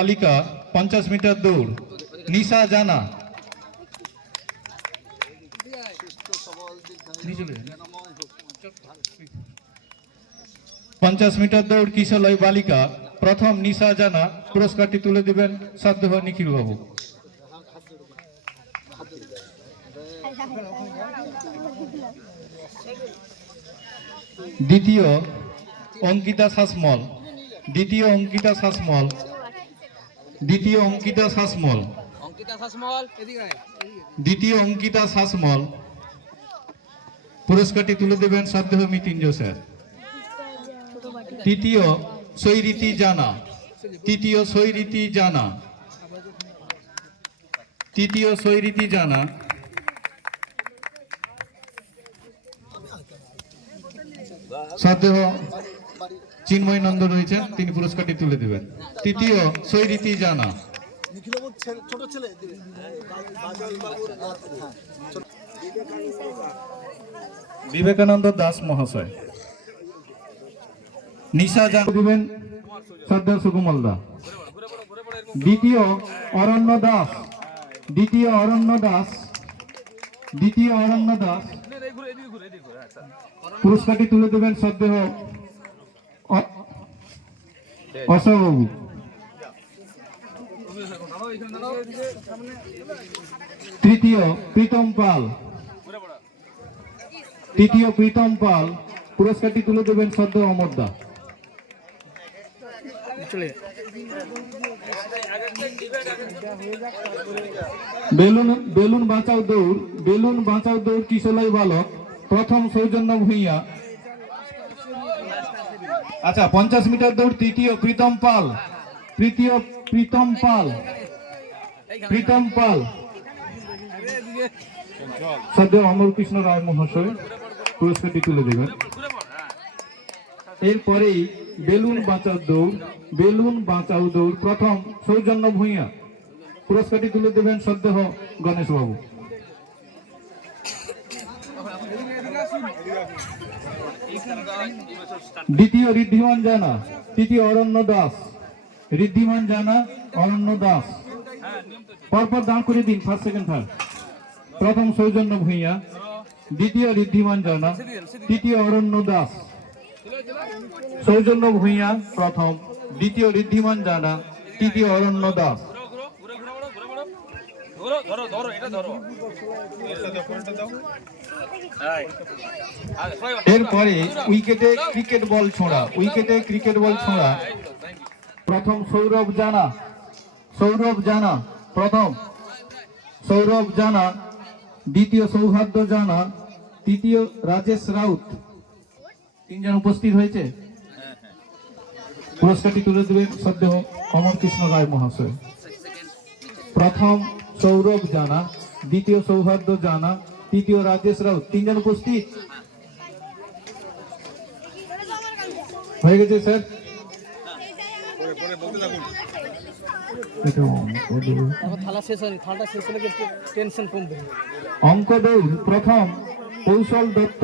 बालिका 50 मीटर दौड़ निशा जाना। 50 मीटर दौड़ किशोर बालिका प्रथम निशा जाना पुरस्कारটি তুলে দিবেন শ্রদ্ধেয় নিখিল বাবু। দ্বিতীয় অঙ্কিতা শাসমল, দ্বিতীয় অঙ্কিতা শাসমল, দ্বিতীয় অঙ্কিতা শাসমল, দ্বিতীয় অঙ্কিতা শাসমল পুরস্কারটি তুলে দেবেন শ্রদ্ধেয় মৃত্যুঞ্জয় স্যার। তৃতীয় সৈরীতি জানা, তৃতীয় সৈরীতি জানা, তৃতীয় সৈরীতি জানা শ্রদ্ধেয় চিন্ময় নন্দ রয়েছেন, তিনি পুরস্কারটি তুলে দেবেন। তৃতীয় সৈরীতি জানা। বিবেকানন্দ দাস মহাশয়। নিশা জানা দিবেন শ্রদ্ধেয় সুকুমল দা। দ্বিতীয় অরণ্য দাস, দ্বিতীয় অরণ্য দাস, দ্বিতীয় অরণ্য দাস পুরস্কারটি তুলে দেবেন শ্রদ্ধেয় অশোকবাবু। তৃতীয় প্রীতম পাল, তৃতীয় প্রীতম পাল পুরস্কারটি তুলে দেবেন শ্রদ্ধেয় অমর দা। বেলুন বাঁচাও দৌড়, বেলুন বাঁচাও দৌড় কিশোলাই বালক প্রথম সৌজন্য ভূঁইয়া। আচ্ছা 50 মিটার দৌড় তৃতীয় প্রীতম পাল, তৃতীয় প্রীতম পাল, প্রীতম পাল শ্রদ্ধেয় অমর কৃষ্ণ রায় মহাশয় পুরস্কারটি তুলে দেবেন। এরপরেই বেলুন বাঁচাও দৌড়, বেলুন বাঁচাও দৌড় প্রথম সৌজন্য ভূঁইয়া পুরস্কারটি তুলে দেবেন শ্রদ্ধেয় গণেশ বাবু। দ্বিতীয় ঋদ্ধিমান জানা, তৃতীয় অরণ্য দাস, ঋদ্ধিমান জানা অরণ্য দাস পরপর দাঁড় করে দিন, ফার্স্ট সেকেন্ড থার্ড। প্রথম সৌজন্য ভূঁইয়া, দ্বিতীয় ঋদ্ধিমান জানা, তৃতীয় অরণ্য দাস। সৌজন্য ভূঁইয়া প্রথম, দ্বিতীয় ঋদ্ধিমান জানা, তৃতীয় অরণ্য দাস। এরপরে উইকেটে ক্রিকেট বল ছোঁড়া, উইকেটে ক্রিকেট বল ছোঁড়া প্রথম সৌরভ জানা, সৌরভ জানা প্রথম, সৌরভ জানা, দ্বিতীয় সৌহার্দ্য জানা, তৃতীয় রাজেশ রাউত। তিনজন উপস্থিত হয়েছে, পুরস্কারটি তুলে দেবেন শ্রদ্ধেয় অমর কৃষ্ণ রায় মহাশয়। প্রথম সৌরভ জানা, দ্বিতীয় সৌহার্দ্য জানা, তৃতীয় রাজেশ রাউত। তিনজন উপস্থিত হয়ে গেছে স্যার। অঙ্ক দৌড় প্রথম কৌশল দত্ত,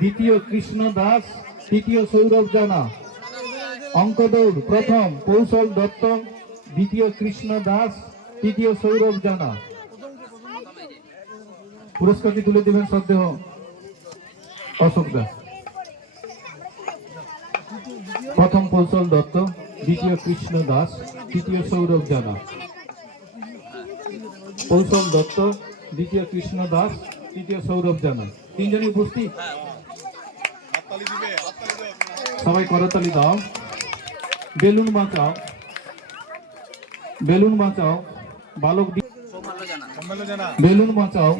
দ্বিতীয় কৃষ্ণ দাস, তৃতীয় সৌরভ জানা। অঙ্ক দৌড় প্রথম কৌশল দত্ত, দ্বিতীয় কৃষ্ণ দাস, তৃতীয় সৌরভ জানা। পুরস্কারটি তুলে দেবেন শ্রদ্ধেয় অশোক দা। প্রথম কৌশল দত্ত, দ্বিতীয় কৃষ্ণ দাস, তৃতীয় সৌরভ জানা। কৌশল দত্ত, দ্বিতীয় কৃষ্ণ দাস, তৃতীয় সৌরভ জানা। তিনজনই উপস্থিত, সবাই করতালি দাও। বেলুন বাঁচাও, বেলুন বাঁচাও বালক বেলুন বাঁচাও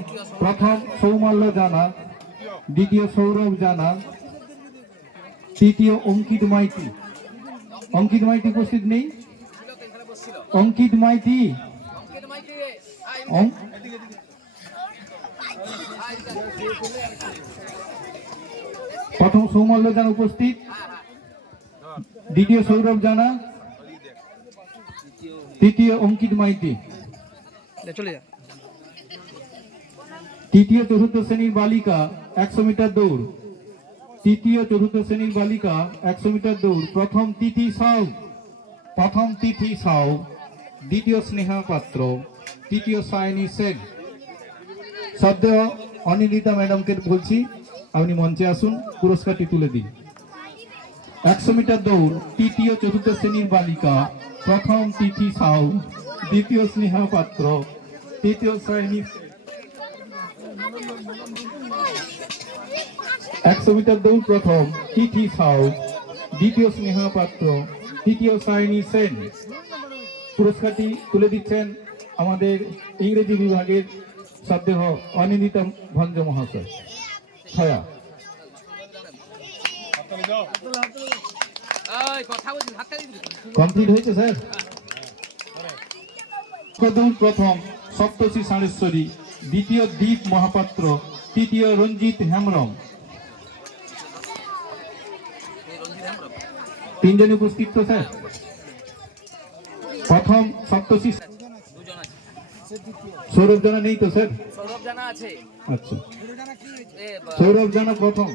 প্রথম সৌমাল্য জানা, দ্বিতীয় সৌরভ জানা, তৃতীয় অঙ্কিত মাইতি। অঙ্কিত মাইতি উপস্থিত নেই? অঙ্কিত মাইতি প্রথম সৌমাল্য জানা উপস্থিত, দ্বিতীয় সৌরভ জানা, তৃতীয় অঙ্কিত মাইতি। তৃতীয় চতুর্থ শ্রেণীর বালিকা 100 মিটার দৌড়, তৃতীয় চতুর্থ শ্রেণীর বালিকা 100 মিটার দৌড়। প্রথম তিথি সাউ, দ্বিতীয় স্নেহা পাত্র, তৃতীয় সায়নী সেন। সদ্য অনিন্দিতা ম্যাডামকে বলছি আপনি মঞ্চে আসুন, পুরস্কারটি তুলে দিন। 100 মিটার দৌড় তৃতীয় চতুর্থ শ্রেণীর বালিকা, প্রথম তিথি সাউ, দ্বিতীয় স্নেহা পাত্র, তৃতীয় সায়নী। 100 মিটার দৌড় প্রথম তিথি সাউ, দ্বিতীয় স্নেহা পাত্র, তৃতীয় সায়নী সেন। পুরস্কারটি তুলে দিচ্ছেন আমাদের ইংরেজি বিভাগের সদ্দেহ অনিন্দিতা ভঞ্জ মহাশয়। ছয়া কমপ্লিট হয়েছে স্যার। প্রথম সপ্তর্ষি সাড়েশ্বরী, দ্বিতীয় দীপ মহাপাত্র, তৃতীয় রঞ্জিত হেমব্রম। তিনজন উপস্থিত তো স্যার। প্রথম সপ্তর্ষি সৌরভ জানা নেই তো স্যার? সৌরভ জানা আছে। আচ্ছা, সৌরভ জানা প্রথম।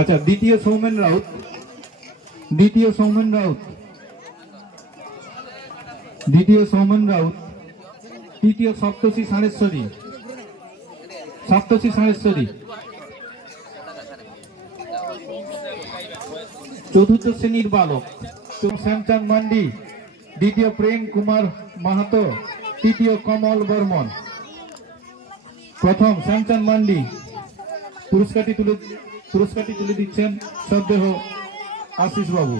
আচ্ছা, দ্বিতীয় সৌমেন রাউত, দ্বিতীয় সৌমেন রাউত, দ্বিতীয় সৌমেন রাউত, তৃতীয় সপ্তর্ষি সাড়েশ্বরী, সপ্তর্ষি সাড়েশ্বরী। চতুর্থ শ্রেণীর বালক শ্যামচাঁদ মান্ডি, দ্বিতীয় প্রেম কুমার মাহাতো, তৃতীয় কমল বর্মন। প্রথম শ্যামচাঁদ মান্ডি। পুরস্কারটি তুলে দিচ্ছেন শ্রদ্ধেয় আশিস বাবু।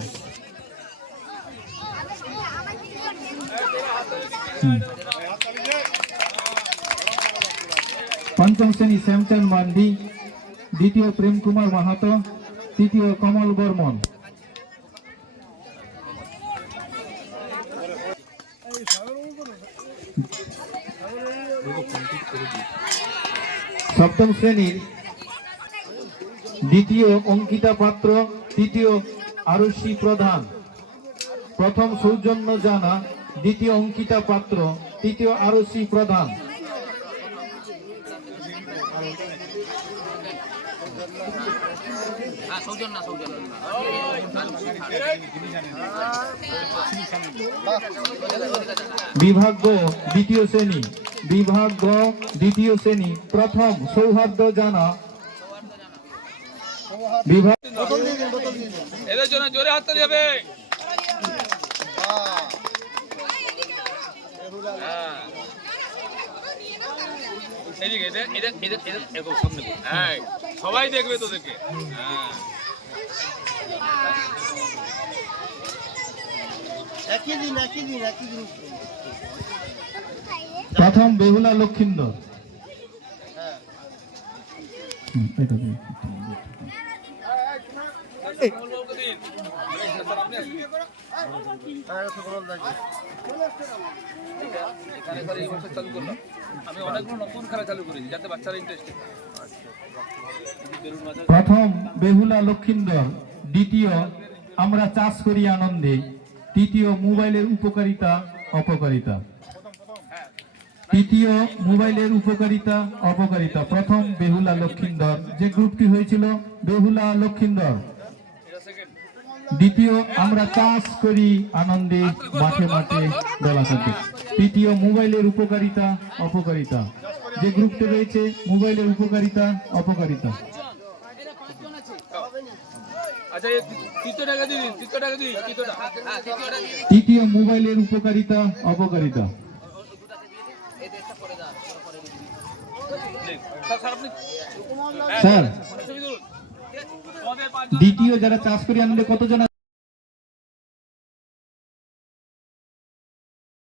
পঞ্চম শ্রেণী শ্যামচাঁদ মান্ডি, দ্বিতীয় প্রেম কুমার মাহাতো, তৃতীয় কমল বর্মন। সপ্তম শ্রেণীর দ্বিতীয় অঙ্কিতা পাত্র, তৃতীয় আরুষি প্রধান। প্রথম সৌজন্য জানা, দ্বিতীয় অঙ্কিতা পাত্র, তৃতীয় আরুষি প্রধান। বিভাগ গ দ্বিতীয় শ্রেণী, বিভাগ গ দ্বিতীয় শ্রেণী। প্রথম সৌহার্দ্য জানা, বিভাগ এদের জন্য জোরে হাততালি হবে। সবাই দেখবে তোদেরকে। প্রথম বেহুলা লক্ষিন্দর। আমি অনেকগুলো নতুন খেলা চালু করেছি যাতে বাচ্চারা ইন্টারেস্টেড। প্রথম বেহুলা লক্ষিন্দর, দ্বিতীয় আমরা চাষ করি আনন্দে, তৃতীয় মোবাইলের উপকারিতা অপকারিতা, তৃতীয় মোবাইলের উপকারিতা অপকারিতা। প্রথম বেহুলা লক্ষিন্দর, যে গ্রুপটি হয়েছিল বেহুলা লক্ষিন্দর। দ্বিতীয় আমরা চাষ করি আনন্দে, মাঠে মাঠে দোলা করতে। তৃতীয় মোবাইলের উপকারিতা অপকারিতা, যে গ্রুপটি রয়েছে মোবাইলের উপকারিতা অপকারিতা। তৃতীয় মোবাইলের উপকারিতা অপকারিতা। স্যার, দ্বিতীয় যারা চাষ করি আনন্দে কতজন